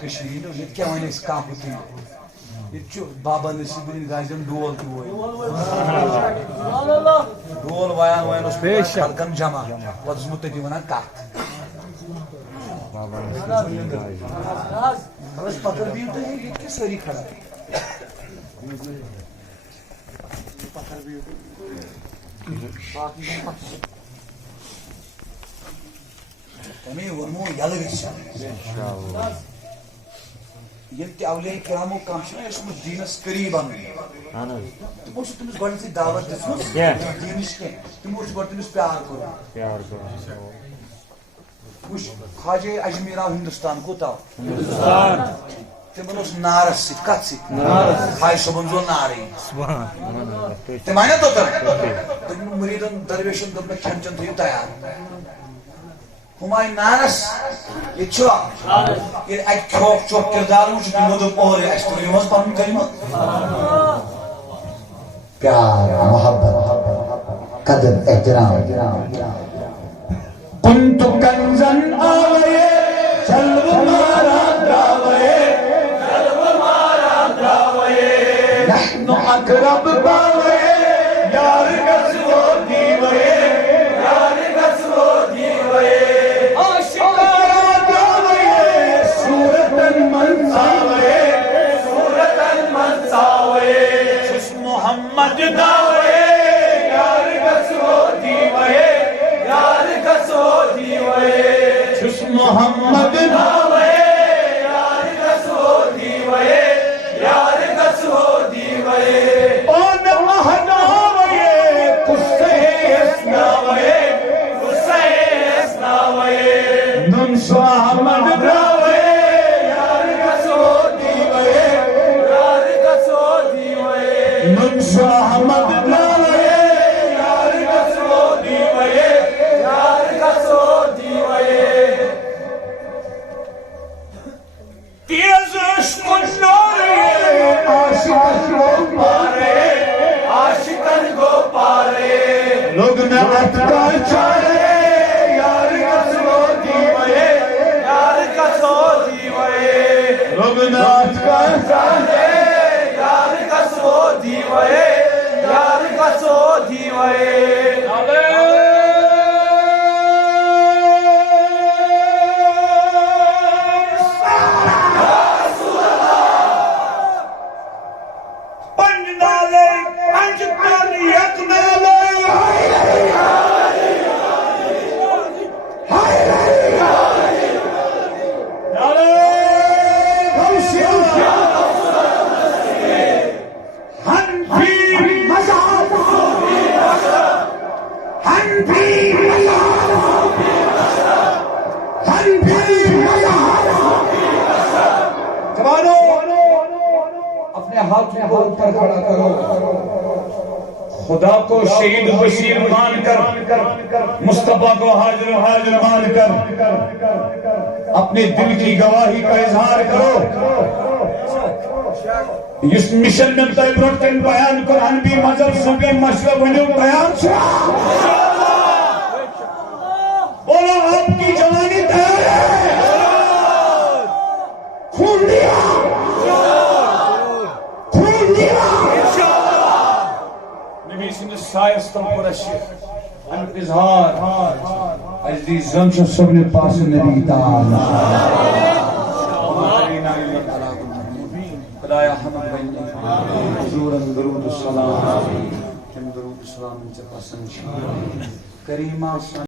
کشمیر یہ کیا ون کامپتی یہ بابا نصیب الدین غازی ڈول ڈول ویان ویان اس خلقن جمع پتہ تتی ونان کت بس پتھر بھی تو یہ کیا ساری کھڑا پتھر بھی تمہیں ونمو یل یل تہ اولیاء کرامو کم یسمت دینس قریب ان تمو تمس گۄڈنیتھٕے دعوت دِژمٕژ دینش کی تمو گۄڈٕ تمس پیار کوٚر وٕچھ خواجہ اجمیر آو ہندوستان کوٚت آو تمن اوس نارس سۭتۍ کتھ سۭتۍ خواجہ صٲبن زول نارٕے تم آیہِ نا توٚتن تم مریدن درویشن دوٚپ مےٚ کھٮ۪ن چٮ۪ن تھٲیِو تیار ہم آئی نارس یہ چھو یہ ایک کھوک چوک کردار وچ تمو دوٚپ اور اسٹوری منٛز پنُن کلمہٕ پیار محبت قدر احترام كنت كنزا آوے جلو مارا دراوے نحن اقرب باوے یار گزو دیوے عاشقان داوے صورتن منصاوے چھس محمد داوے یار گزو دیوے چھس محمد داوے یار گزو دیوے اون مہناوے قصے اسناوے نن شو احمد داوے یار گزو دیوے نن شو احمد داوے یار گزو دیوے تیز عشق عاشقن گو پارے لوگ نہ اتکا چارے یار گزو دیوے لوگ نہ اتکا چارے یار گزو دیوے اپنے ہاتھوں کو اوپر کھڑا کرو خدا کو شہید بشیر مان کر مصطفیٰ کو حاضر مان کر اپنے دل کی گواہی کا اظہار کرو اس مشن میں تائی بروٹن بیان قرآن بھی مذہب صوبی مشرب ونیو بیان بولو آپ کی جوانی تیار ہے خون دیا نبی سندس سایستم قرشی ان اظہار اجدی زمش سبن پاس نبی تعالی خدایا حمد بینی حضورا درود السلام درود السلام ان سے پسند کریمہ